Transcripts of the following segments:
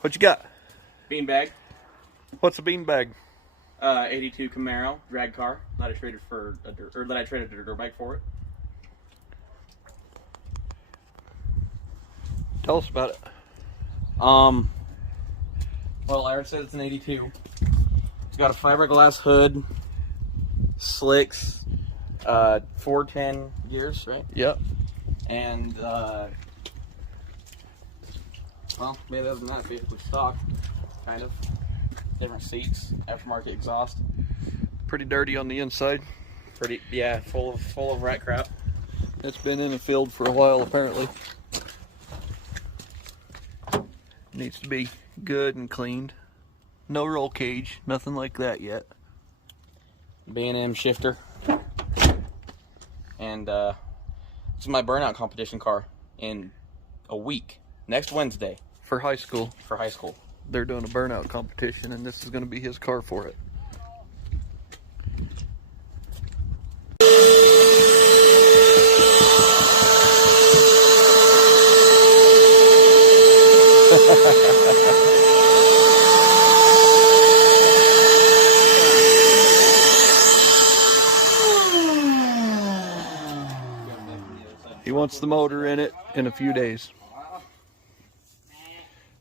What you got? Beanbag. What's a beanbag? 82 Camaro drag car that I traded for a dirt bike for it. Tell us about it. Well, I already said it's an 82. It's got a fiberglass hood, slicks, 410 gears, right? Yep. And well, maybe other than that, basically stock, kind of. Different seats, aftermarket exhaust. Pretty dirty on the inside. Pretty, yeah, full of rat crap. It's been in the field for a while, apparently. Needs to be good and cleaned. No roll cage, nothing like that yet. B&M shifter. And this is my burnout competition car in a week. Next Wednesday. For high school. For high school. They're doing a burnout competition, and this is going to be his car for it. He wants the motor in it in a few days.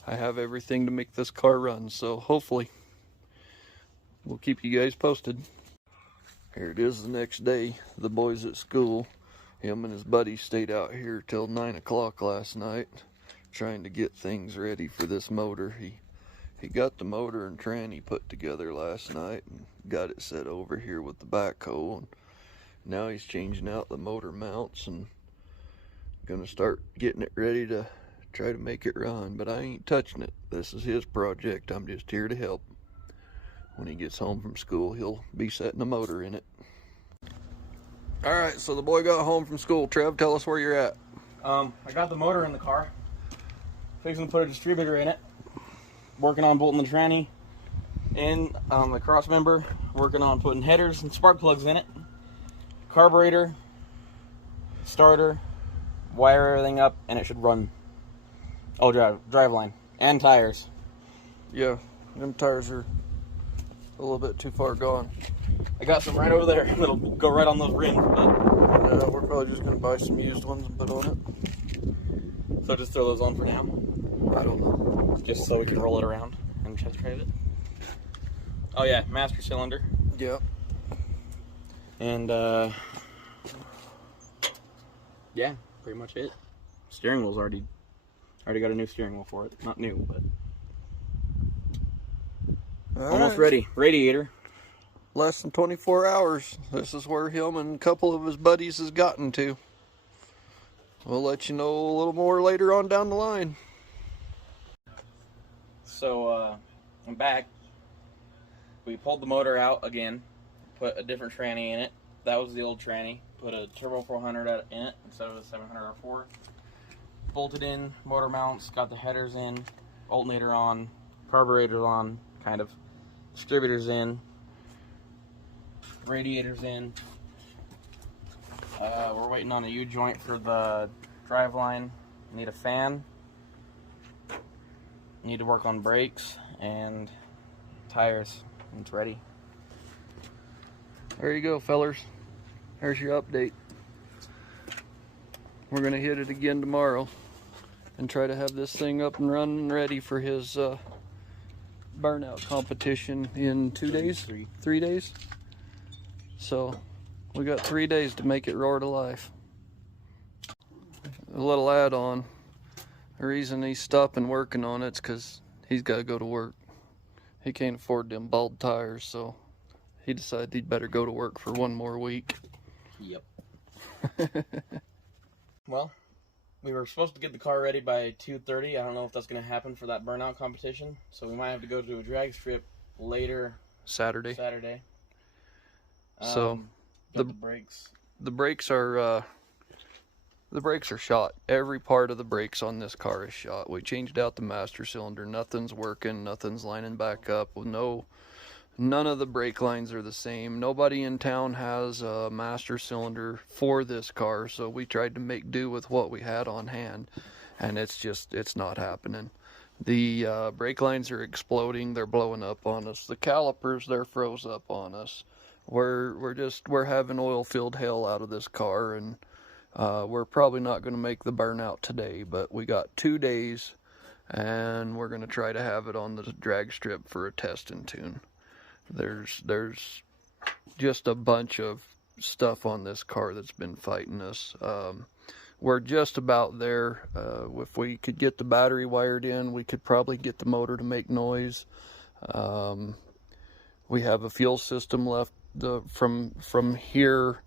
I have everything to make this car run, so hopefully we'll keep you guys posted. Here it is the next day. The boys at school, him and his buddies stayed out here till 9 o'clock last night trying to get things ready for this motor. He got the motor and tranny put together last night and got it set over here with the backhoe, and now he's changing out the motor mounts and gonna start getting it ready to try to make it run, but I ain't touching it. This is his project. I'm just here to help. When he gets home from school, he'll be setting a motor in it. Alright, so the boy got home from school. Trev, tell us where you're at. I got the motor in the car. Fixing to put a distributor in it. Working on bolting the tranny in the cross member. Working on putting headers and spark plugs in it. Carburetor, starter, wire everything up, and it should run. Oh, drive line and tires. Yeah, them tires are a little bit too far gone. I got some right over there that'll go right on those rims. But we're probably just gonna buy some used ones and put on it. So just throw those on for now. I don't know. Just so we can roll it around and test drive it. Oh yeah, master cylinder. Yeah. And yeah, pretty much it. Steering wheel's already got a new steering wheel for it. Not new, but almost ready. Radiator. Less than 24 hours. This is where him and a couple of his buddies has gotten to. We'll let you know a little more later on down the line. So I'm back. We pulled the motor out again. Put a different tranny in it. That was the old tranny. Put a Turbo 400 in it instead of a 700R4. Bolted in, motor mounts, got the headers in, alternator on, carburetor on, kind of, distributors in, radiators in. We're waiting on a U-joint for the driveline. Need a fan. Need to work on brakes and tires. It's ready. There you go, fellers. There's your update. We're gonna hit it again tomorrow and try to have this thing up and running ready for his burnout competition in 2 days? 3 days? So we got 3 days to make it roar to life. A little add-on. The reason he's stopping working on it's because he's got to go to work. He can't afford them bald tires, so he decided he'd better go to work for 1 more week. Yep. Well, we were supposed to get the car ready by 2:30. I don't know if that's going to happen for that burnout competition, so we might have to go to a drag strip later Saturday. So the brakes. The brakes are shot. Every part of the brakes on this car is shot. We changed out the master cylinder. Nothing's working. Nothing's lining back up. None of the brake lines are the same. Nobody in town has a master cylinder for this car, so we tried to make do with what we had on hand, and it's not happening. The brake lines are exploding. They're blowing up on us. The calipers, they're froze up on us. We're having oil filled hell out of this car, and we're probably not going to make the burnout today, but we got 2 days, and we're going to try to have it on the drag strip for a test and tune. There's just a bunch of stuff on this car that's been fighting us. We're just about there. If we could get the battery wired in, we could probably get the motor to make noise. We have a fuel system left from here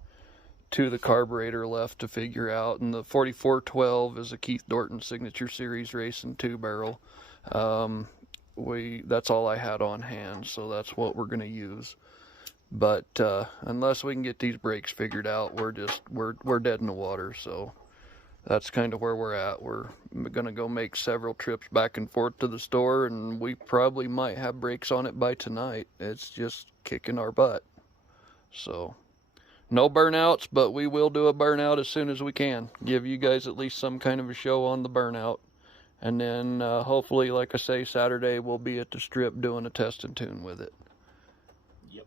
to the carburetor left to figure out, and the 4412 is a Keith Dorton Signature Series racing 2-barrel. That's all I had on hand, so that's what we're going to use. But unless we can get these brakes figured out, we're dead in the water. So that's kind of where we're at. We're going to go make several trips back and forth to the store, and we probably might have brakes on it by tonight. It's just kicking our butt. So no burnouts, but we will do a burnout as soon as we can. Give you guys at least some kind of a show on the burnout. And then hopefully, like I say, Saturday we'll be at the strip doing a test and tune with it. Yep.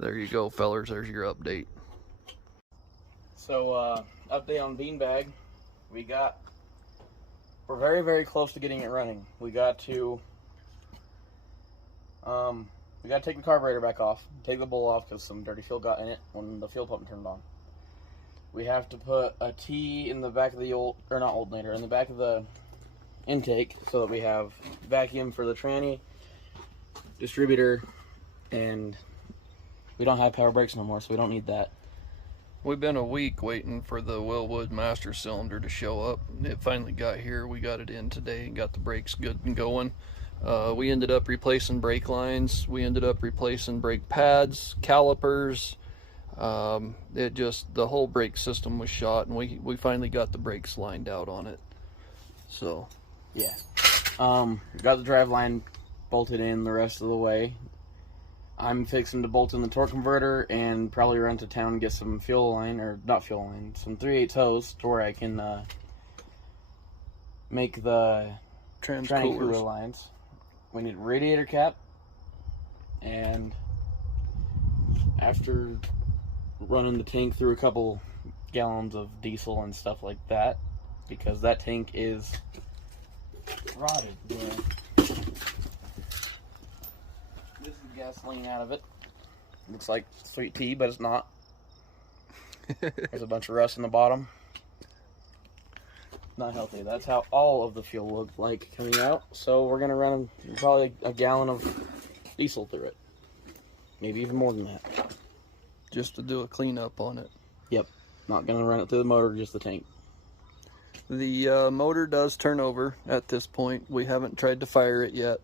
There you go, fellers. There's your update. So, update on Beanbag. We're very, very close to getting it running. We got to take the carburetor back off, take the bowl off because some dirty fuel got in it when the fuel pump turned on. We have to put a T in the back of the in the back of the intake so that we have vacuum for the tranny, distributor, and we don't have power brakes no more, so we don't need that. We've been a week waiting for the Willwood master cylinder to show up. It finally got here. We got it in today and got the brakes good and going. We ended up replacing brake lines. We ended up replacing brake pads, calipers. The whole brake system was shot, and we finally got the brakes lined out on it. So, yeah. Got the drive line bolted in the rest of the way. I'm fixing to bolt in the torque converter and probably run to town and get some some 3/8 hose to where I can make the tranny cooler lines. We need a radiator cap, and after running the tank through a couple gallons of diesel and stuff like that, because that tank is rotted. Yeah. This is gasoline out of it. Looks like sweet tea, but it's not. There's a bunch of rust in the bottom. Not healthy. That's how all of the fuel looked like coming out. So we're gonna run probably a gallon of diesel through it. Maybe even more than that. Just to do a cleanup on it. Yep. Not gonna run it through the motor, just the tank. The motor does turn over at this point. We haven't tried to fire it yet.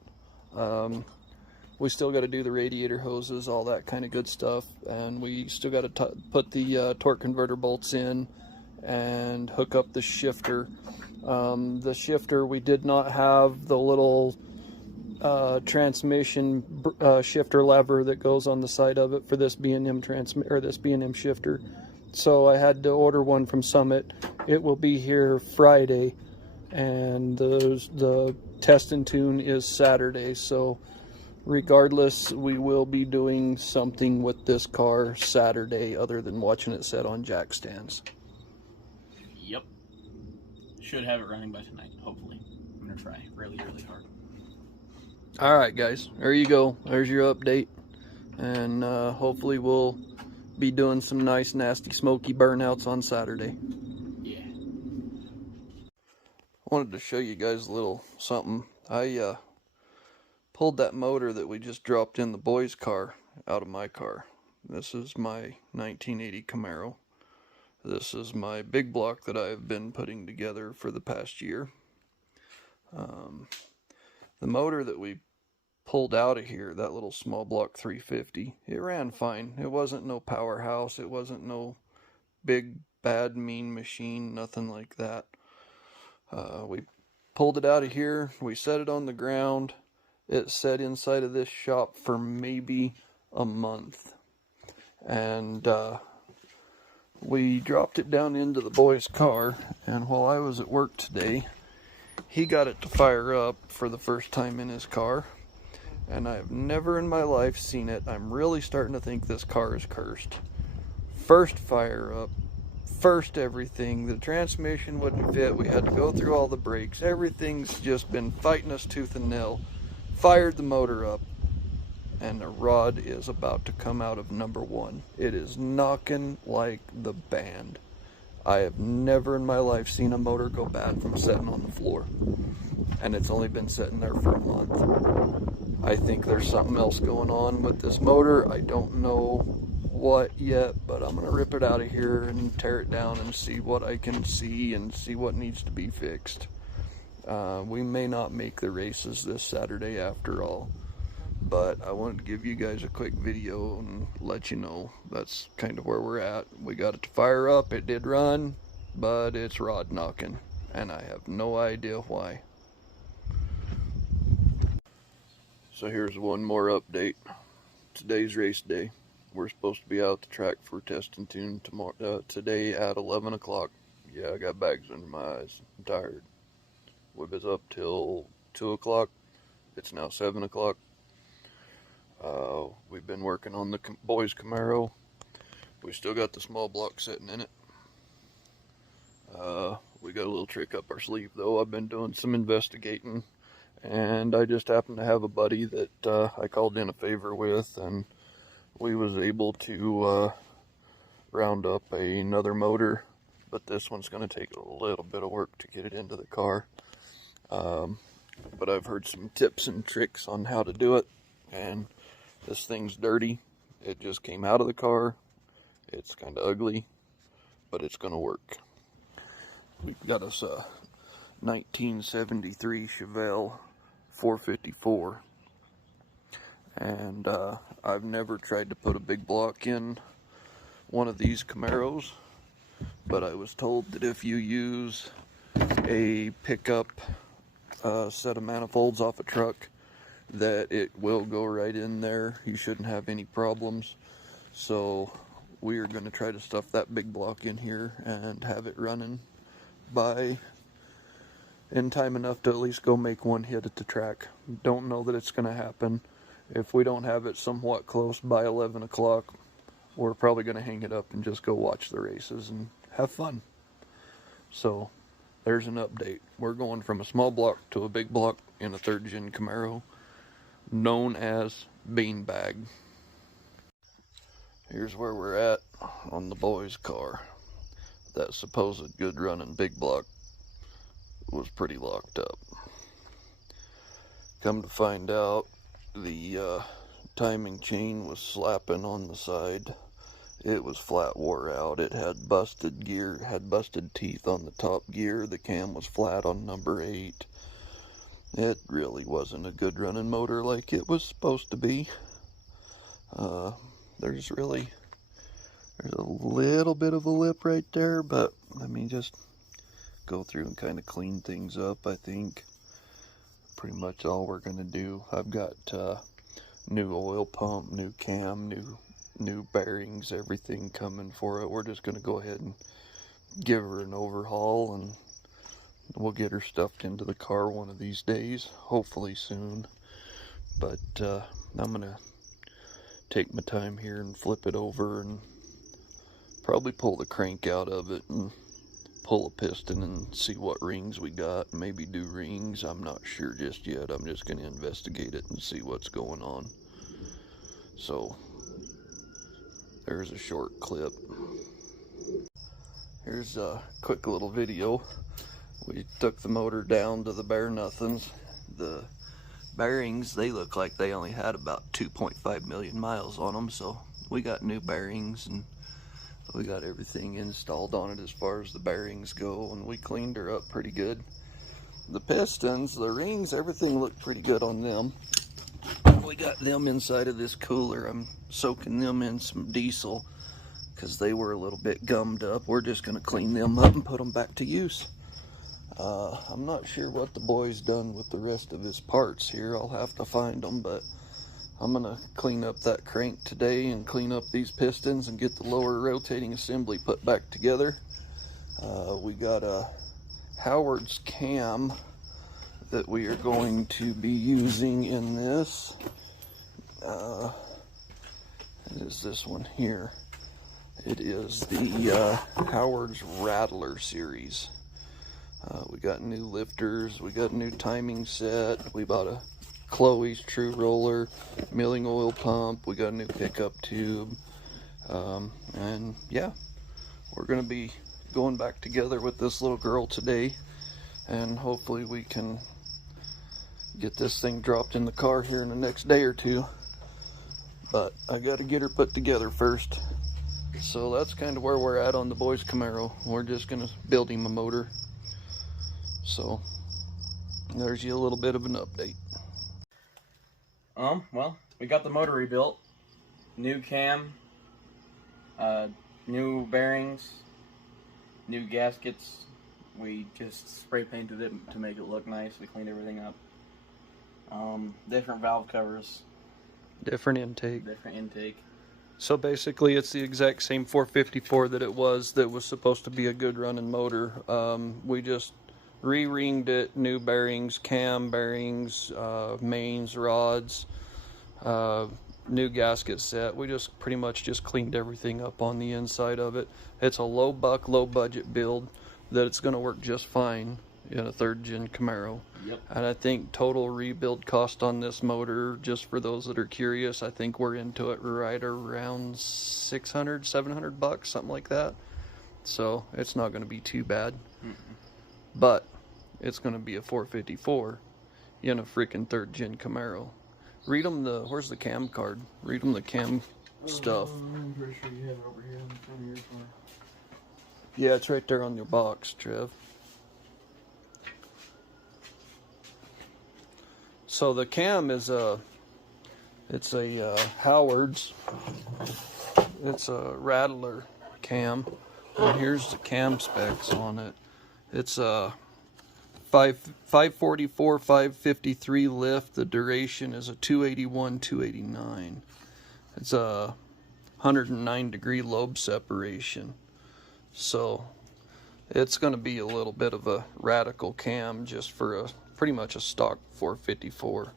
We still got to do the radiator hoses, all that kind of good stuff, and we still got to put the torque converter bolts in and hook up the shifter. The shifter, we did not have the little transmission shifter lever that goes on the side of it for this B&M this B&M shifter. So I had to order one from Summit. It will be here Friday, and the test and tune is Saturday. So regardless, we will be doing something with this car Saturday other than watching it set on jack stands. Yep. Should have it running by tonight, hopefully. I'm going to try really, really hard. All right, guys. There you go. There's your update. And hopefully we'll be doing some nice, nasty, smoky burnouts on Saturday. Yeah. I wanted to show you guys a little something. I pulled that motor that we just dropped in the boys' car out of my car. This is my 1980 Camaro. This is my big block that I've been putting together for the past year. The motor that we pulled out of here, that little small block 350, it ran fine. It wasn't no powerhouse. It wasn't no big, bad, mean machine, nothing like that. We pulled it out of here. We set it on the ground. It sat inside of this shop for maybe a month. And we dropped it down into the boys' car. And while I was at work today, he got it to fire up for the first time in his car, and I've never in my life seen it. I'm really starting to think this car is cursed. First fire up, first everything, the transmission wouldn't fit, we had to go through all the brakes, everything's just been fighting us tooth and nail. Fired the motor up, and the rod is about to come out of number one. It is knocking like the band. I have never in my life seen a motor go bad from sitting on the floor, and it's only been sitting there for a month. I think there's something else going on with this motor. I don't know what yet, but I'm gonna rip it out of here and tear it down and see what I can see and see what needs to be fixed. We may not make the races this Saturday after all, but I wanted to give you guys a quick video and let you know that's kind of where we're at. We got it to fire up, it did run, but it's rod knocking, and I have no idea why. So here's one more update. Today's race day. We're supposed to be out the track for test and tune today at 11 o'clock. Yeah, I got bags under my eyes. I'm tired. We was up till 2 o'clock. It's now 7 o'clock. We've been working on the boys' Camaro. We still got the small block sitting in it. We got a little trick up our sleeve though. I've been doing some investigating, and I just happened to have a buddy that I called in a favor with, and we was able to round up another motor, but this one's going to take a little bit of work to get it into the car. But I've heard some tips and tricks on how to do it, and this thing's dirty. It just came out of the car. It's kind of ugly, but it's going to work. We've got us a 1973 Chevelle 454, and I've never tried to put a big block in one of these Camaros, but I was told that if you use a pickup set of manifolds off a truck, that it will go right in there. You shouldn't have any problems. So we are going to try to stuff that big block in here and have it running by in time enough to at least go make one hit at the track. Don't know that it's going to happen. If we don't have it somewhat close by 11 o'clock, we're probably going to hang it up and just go watch the races and have fun. So there's an update. We're going from a small block to a big block in a third-gen Camaro known as Beanbag. Here's where we're at on the boys' car. That supposed good running big block was pretty locked up. Come to find out, the timing chain was slapping on the side. It was flat wore out. It had busted gear, had busted teeth on the top gear. The cam was flat on number 8. It really wasn't a good running motor like it was supposed to be. There's a little bit of a lip right there, but I mean, just go through and kind of clean things up. I think pretty much all we're gonna do. I've got new oil pump, new cam, new bearings, everything coming for it. We're just gonna go ahead and give her an overhaul, and we'll get her stuffed into the car one of these days, hopefully soon. But I'm gonna take my time here and flip it over and probably pull the crank out of it and pull a piston and see what rings we got. Maybe do rings. I'm not sure just yet. I'm just gonna investigate it and see what's going on. So there's a short clip. Here's a quick little video. We took the motor down to the bare nothings. The bearings, they look like they only had about 2.5 million miles on them, so we got new bearings and we got everything installed on it as far as the bearings go, and we cleaned her up pretty good. The pistons, the rings, everything looked pretty good on them. We got them inside of this cooler. I'm soaking them in some diesel because they were a little bit gummed up. We're just going to clean them up and put them back to use. I'm not sure what the boy's done with the rest of his parts here. I'll have to find them, but I'm going to clean up that crank today and clean up these pistons and get the lower rotating assembly put back together. We got a Howard's cam that we are going to be using in this is this one here. It is the Howard's Rattler series. We got new lifters, we got a new timing set, we bought a Chloe's True Roller, milling oil pump, we got a new pickup tube, and yeah, we're gonna be going back together with this little girl today, and hopefully we can get this thing dropped in the car here in the next day or two. But I gotta get her put together first. So that's kind of where we're at on the boys' Camaro. We're just gonna build him a motor. So there's you a little bit of an update. Well, we got the motor rebuilt, new cam, new bearings, new gaskets. We just spray painted it to make it look nice. We cleaned everything up. Different valve covers, Different intake. different intake. So basically it's the exact same 454 that was supposed to be a good running motor. We just re-ringed it, new bearings, cam bearings, mains, rods, new gasket set. We just pretty much just cleaned everything up on the inside of it. It's a low buck, low budget build that it's going to work just fine in a 3rd gen Camaro. Yep. And I think total rebuild cost on this motor, just for those that are curious, I think we're into it right around 600, 700 bucks, something like that. So it's not going to be too bad. But it's going to be a 454 in a freaking 3rd gen Camaro. Read them where's the cam card? Read them the cam stuff. I'm pretty sure you have it over here in front of your car. Yeah, it's right there on your box, Trev. So the cam is it's a Howard's. It's a Rattler cam. And here's the cam specs on it. It's a 544, 553 lift. The duration is a 281, 289. It's a 109 degree lobe separation. So it's going to be a little bit of a radical cam just for pretty much a stock 454.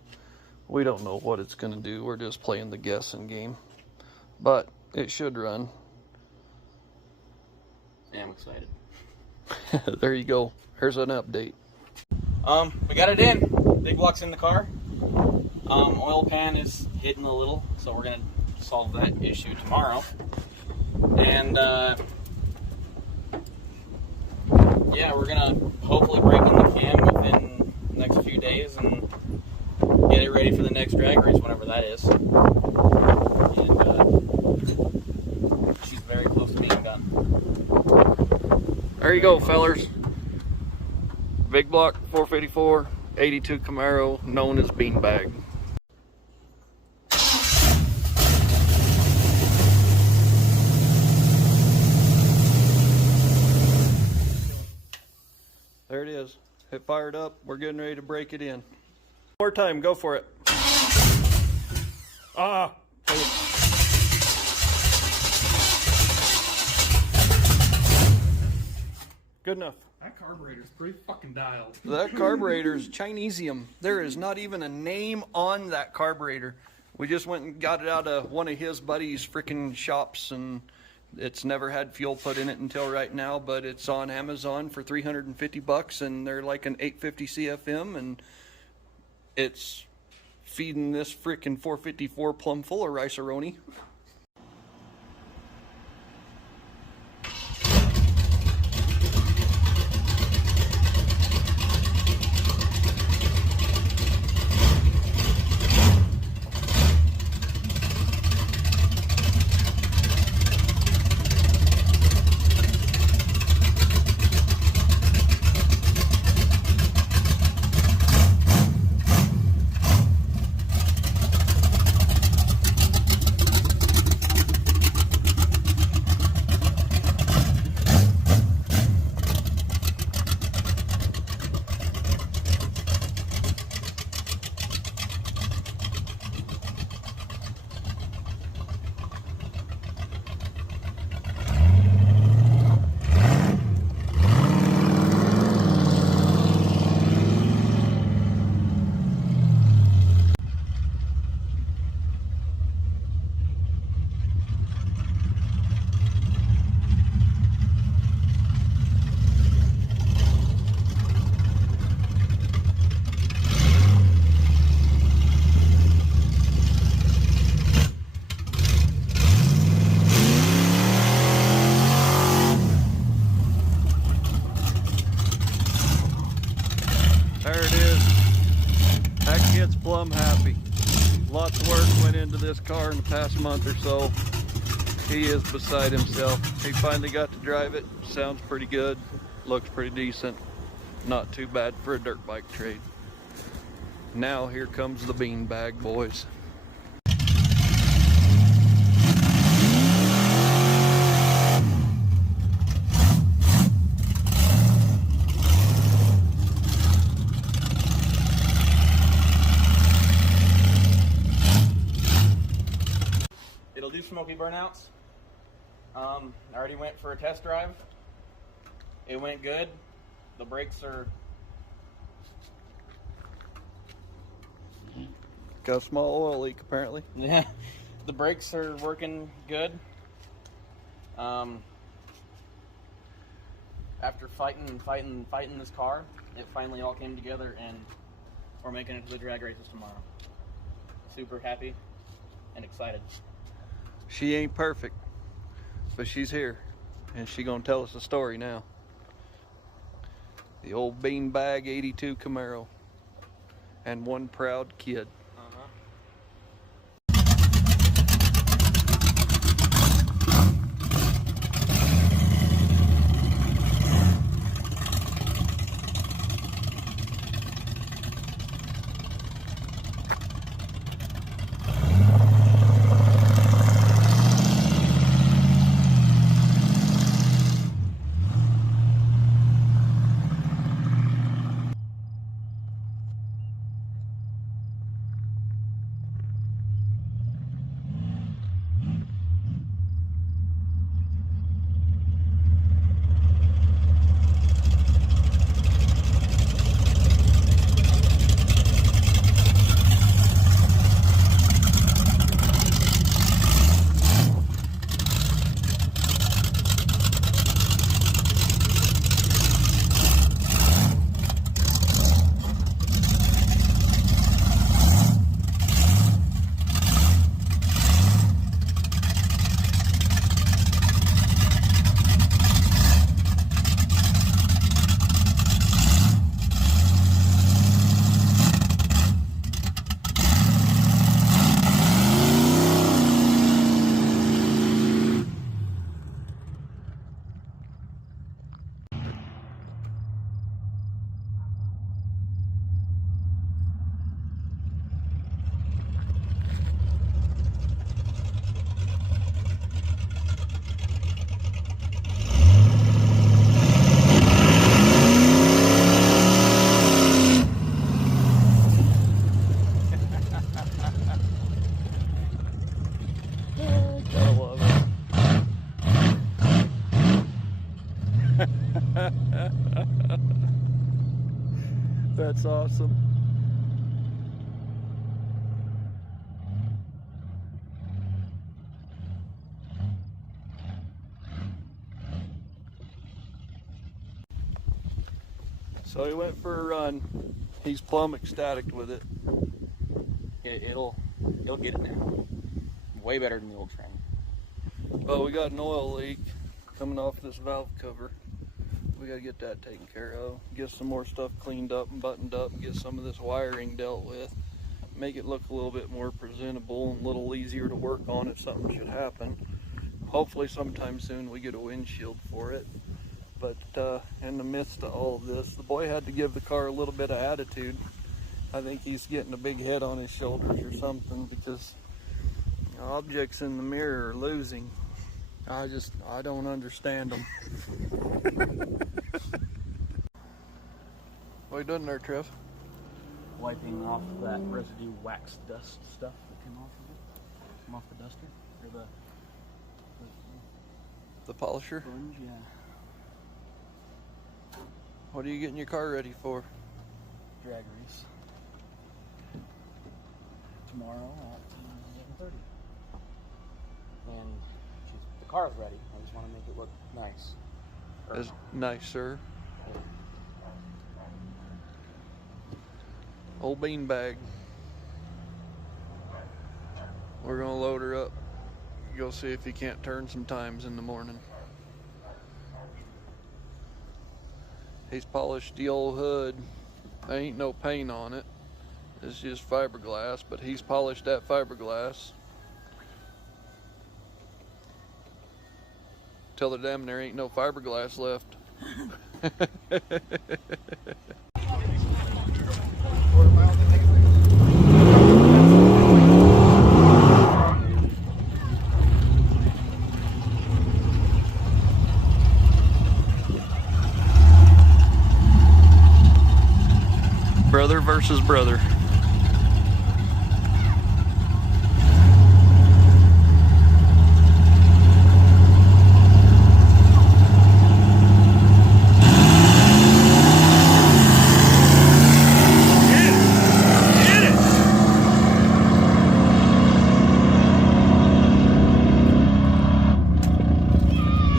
We don't know what it's going to do. We're just playing the guessing game. But it should run. Yeah, I'm excited. There you go. Here's an update. We got it in. Big block's in the car. Oil pan is hitting a little, so we're gonna solve that issue tomorrow. And yeah, we're gonna hopefully break in the cam within the next few days and get it ready for the next drag race, whenever that is. And she's very close to being done. There you go, fellers. Big block 454, 82 Camaro, known as Beanbag. There it is. It fired up. We're getting ready to break it in. One more time. Go for it. Ah! Good enough. That carburetor's pretty fucking dialed. That carburetor's Chinesium. There is not even a name on that carburetor. We just went and got it out of one of his buddies' freaking shops, and it's never had fuel put in it until right now, but it's on Amazon for 350 bucks, and they're like an 850 CFM, and it's feeding this freaking 454 plumb full of rice-a-roni. Kid's plumb happy. Lots of work went into this car in the past month or so. He is beside himself. He finally got to drive it. Sounds pretty good. Looks pretty decent. Not too bad for a dirt bike trade. Now here comes the beanbag, boys. It'll do smoky burnouts. I already went for a test drive. It went good. The brakes are... Got a small oil leak apparently. Yeah, the brakes are working good. After fighting this car, it finally all came together, and we're making it to the drag races tomorrow. Super happy and excited. She ain't perfect, but she's here, and she gonna tell us a story now. The old beanbag 82 Camaro, and one proud kid. That's awesome. So he went for a run. He's plumb ecstatic with it. It'll get it now. Way better than the old train. But we got an oil leak coming off this valve cover. We got to get that taken care of. Get some more stuff cleaned up and buttoned up and get some of this wiring dealt with. Make it look a little bit more presentable and a little easier to work on if something should happen. Hopefully sometime soon we get a windshield for it. But in the midst of all of this, the boy had to give the car a little bit of attitude. I think he's getting a big head on his shoulders or something, because objects in the mirror are losing. I don't understand them. What are you doing there, Trev? Wiping off that residue wax dust stuff that came off of it. Come off the duster. Or The polisher? sponge, yeah. What are you getting your car ready for? Drag race. Tomorrow at 11:30. And the car's ready. I just want to make it look nice. As nicer. Old beanbag. We're gonna load her up. Go see if you can't turn some times in the morning. He's polished the old hood. There ain't no paint on it. It's just fiberglass, but he's polished that fiberglass till the damn there ain't no fiberglass left. Brother versus brother.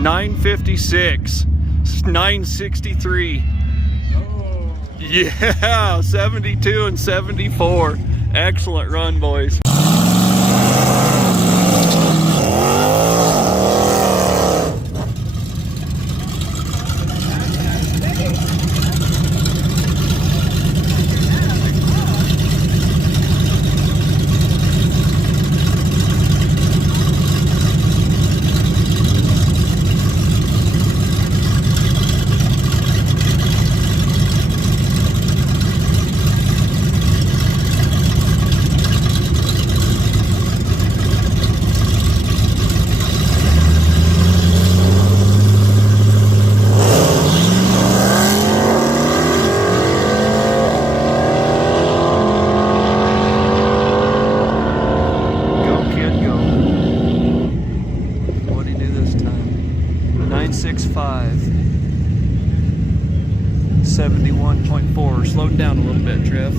.956, 963. Yeah, 72 and 74. Excellent run, boys. Slowed down a little bit, Trev.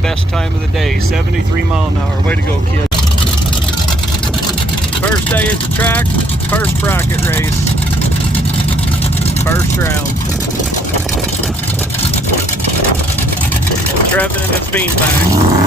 Best time of the day, 73 mile an hour. Way to go, kid. First day at the track, first bracket race. First round. Trevin and his beanbag.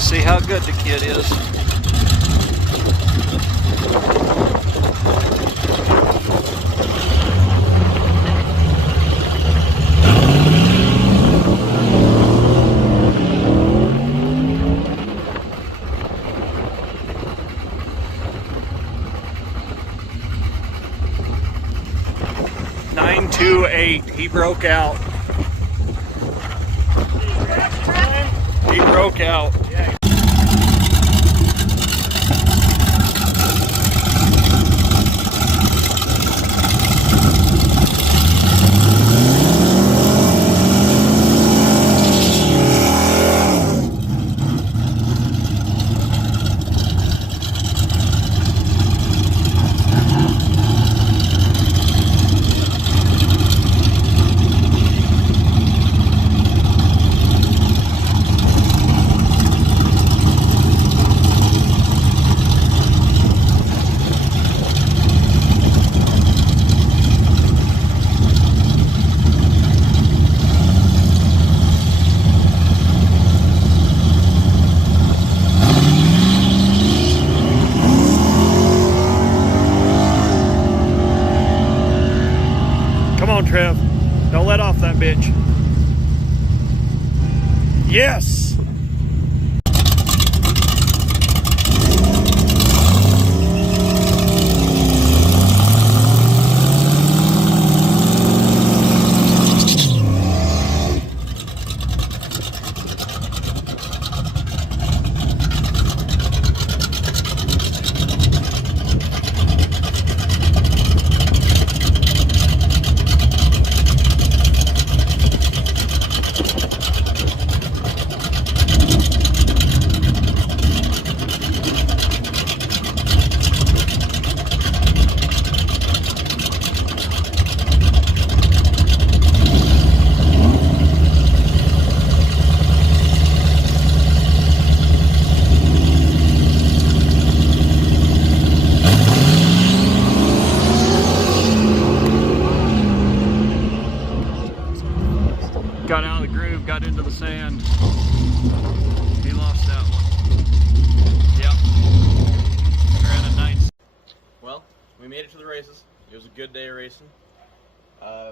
See how good the kid is. .928. He broke out. He broke out. Trev, don't let off that bitch. Yes! the sand. He lost that one. Yep. Ran a 9. Well, we made it to the races. It was a good day of racing.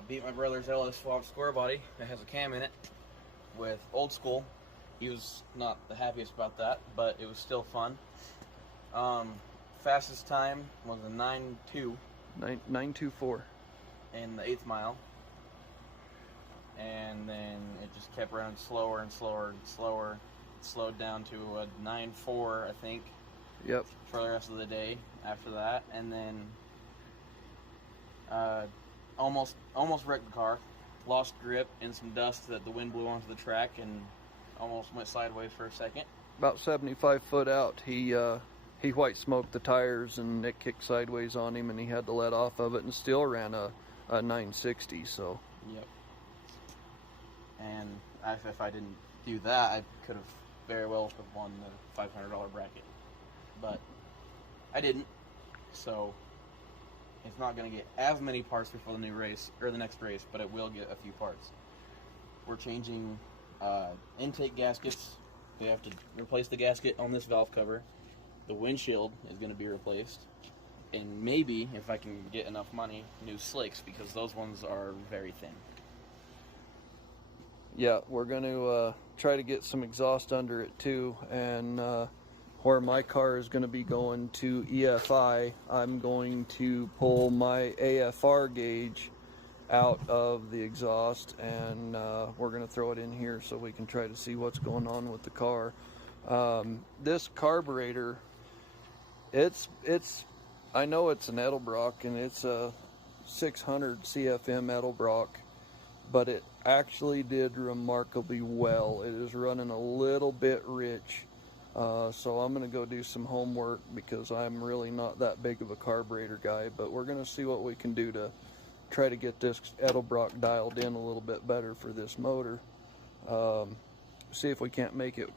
Beat my brother's LS Swap square body that has a cam in it with old school. He was not the happiest about that, but it was still fun. Fastest time was a 9.2. 9.24 in the 8th mile. And then it just kept running slower and slower and slower. It slowed down to a 9.4, I think. Yep. For the rest of the day after that. And then almost wrecked the car. Lost grip in some dust that the wind blew onto the track and almost went sideways for a second. About 75 foot out, he white smoked the tires and it kicked sideways on him and he had to let off of it and still ran a 960. So. Yep. And if I didn't do that, I could have very well have won the $500 bracket. But I didn't. So it's not going to get as many parts before the new race or the next race, but it will get a few parts. We're changing intake gaskets. We have to replace the gasket on this valve cover. The windshield is going to be replaced. And maybe, if I can get enough money, new slicks, because those ones are very thin. Yeah, we're going to try to get some exhaust under it too, and where my car is going to be going to EFI, I'm going to pull my AFR gauge out of the exhaust, and we're going to throw it in here so we can try to see what's going on with the car. This carburetor, I know it's an Edelbrock, and it's a 600 CFM Edelbrock, but it actually did remarkably well. It is running a little bit rich, so I'm going to go do some homework because I'm really not that big of a carburetor guy, but we're going to see what we can do to try to get this Edelbrock dialed in a little bit better for this motor. See if we can't make it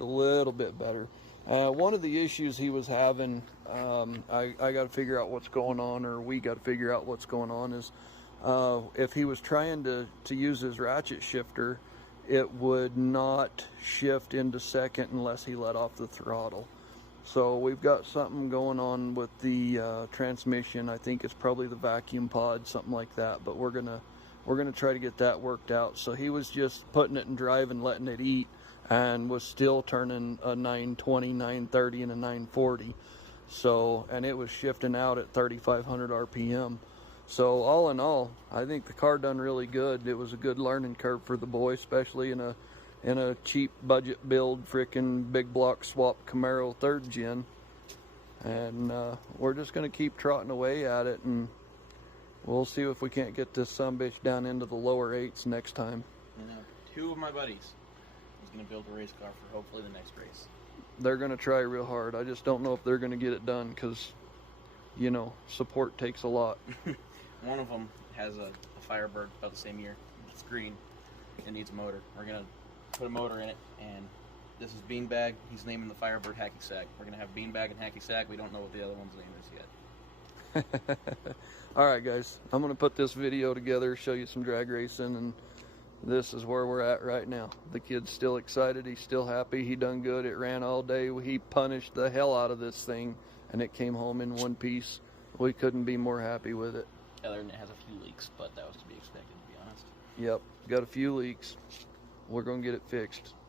a little bit better. One of the issues he was having, I got to figure out what's going on, or we got to figure out what's going on, is if he was trying to use his ratchet shifter, it would not shift into second unless he let off the throttle. So we've got something going on with the transmission. I think it's probably the vacuum pod, something like that, but we're gonna try to get that worked out. So he was just putting it in drive and letting it eat, and was still turning a 920, 930, and a 940. So, and it was shifting out at 3,500 RPM. So all in all, I think the car done really good. It was a good learning curve for the boy, especially in a cheap budget build, frickin' big block swap Camaro 3rd gen. And we're just gonna keep trotting away at it, and we'll see if we can't get this sumbitch down into the lower 8s next time. And two of my buddies is gonna build a race car for hopefully the next race. They're gonna try real hard. I just don't know if they're gonna get it done, because, you know, support takes a lot. One of them has a Firebird about the same year. It's green. It needs a motor. We're going to put a motor in it, and this is Beanbag. He's naming the Firebird Hacky Sack. We're going to have Beanbag and Hacky Sack. We don't know what the other one's name is yet. Alright guys, I'm going to put this video together, show you some drag racing, and this is where we're at right now. The kid's still excited. He's still happy. He done good. It ran all day. He punished the hell out of this thing, and it came home in one piece. We couldn't be more happy with it. Other than it has a few leaks, but that was to be expected, to be honest. Yep, got a few leaks. We're going to get it fixed.